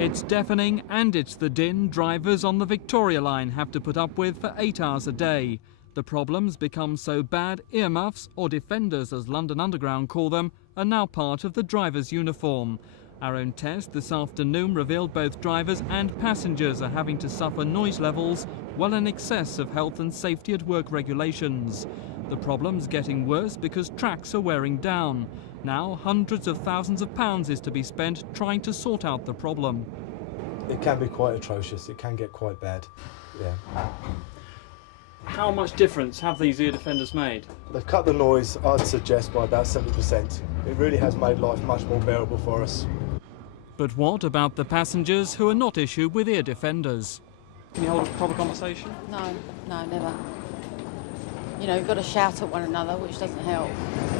It's deafening and it's the din drivers on the Victoria line have to put up with for 8 hours a day. The problems become so bad, earmuffs, or defenders as London Underground call them, are now part of the driver's uniform. Our own test this afternoon revealed both drivers and passengers are having to suffer noise levels well in excess of health and safety at work regulations. The problem's getting worse because tracks are wearing down. Now hundreds of thousands of pounds is to be spent trying to sort out the problem. It can be quite atrocious, it can get quite bad, yeah. How much difference have these ear defenders made? They've cut the noise, I'd suggest, by about 70%. It really has made life much more bearable for us. But what about the passengers who are not issued with ear defenders? Can you hold a proper conversation? No, never. You know, you've got to shout at one another, which doesn't help.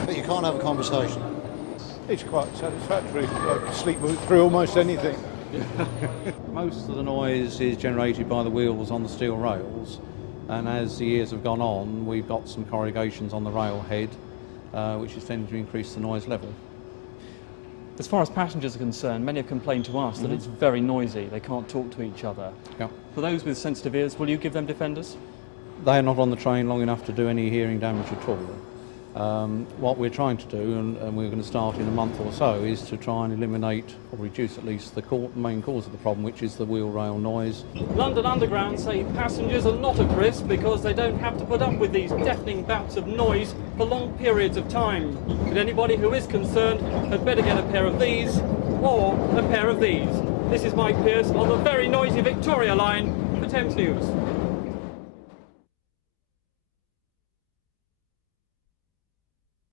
But you can't have a conversation. It's quite satisfactory. I can sleep through almost anything. Most of the noise is generated by the wheels on the steel rails, and as the years have gone on, we've got some corrugations on the rail head, which is tending to increase the noise level. As far as passengers are concerned, many have complained to us that it's very noisy, they can't talk to each other. Yeah. For those with sensitive ears, will you give them defenders? They are not on the train long enough to do any hearing damage at all. What we're trying to do, and we're going to start in a month or so, is to try and eliminate, or reduce at least, the main cause of the problem, which is the wheel rail noise. London Underground say passengers are not at risk because they don't have to put up with these deafening bouts of noise for long periods of time. But anybody who is concerned had better get a pair of these or a pair of these. This is Mike Pearce on the very noisy Victoria line for Thames News.